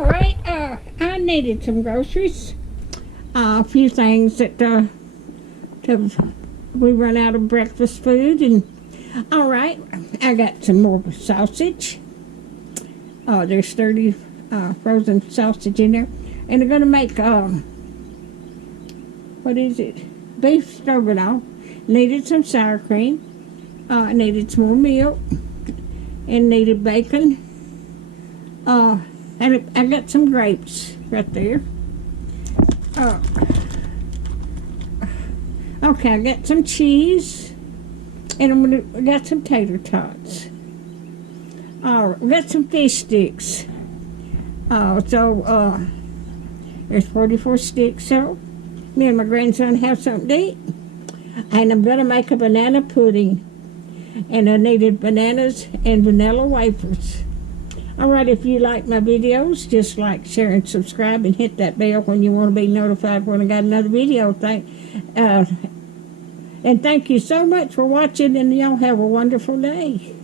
Alright, I needed some groceries. A few things that we run out of breakfast food. And alright, I got some more sausage. There's 30 frozen sausage in there. And they're going to make, what is it? Beef stroganoff. Needed some sour cream. Needed some more milk. And needed bacon. And I got some grapes right there. Okay, I got some cheese. And I got some tater tots. I got some fish sticks. There's 44 sticks, so me and my grandson have something to eat. And I'm going to make a banana pudding. And I needed bananas and vanilla wafers. Alright, if you like my videos, just like, share, and subscribe, and hit that bell when you want to be notified when I got another video. And thank you so much for watching, and y'all have a wonderful day.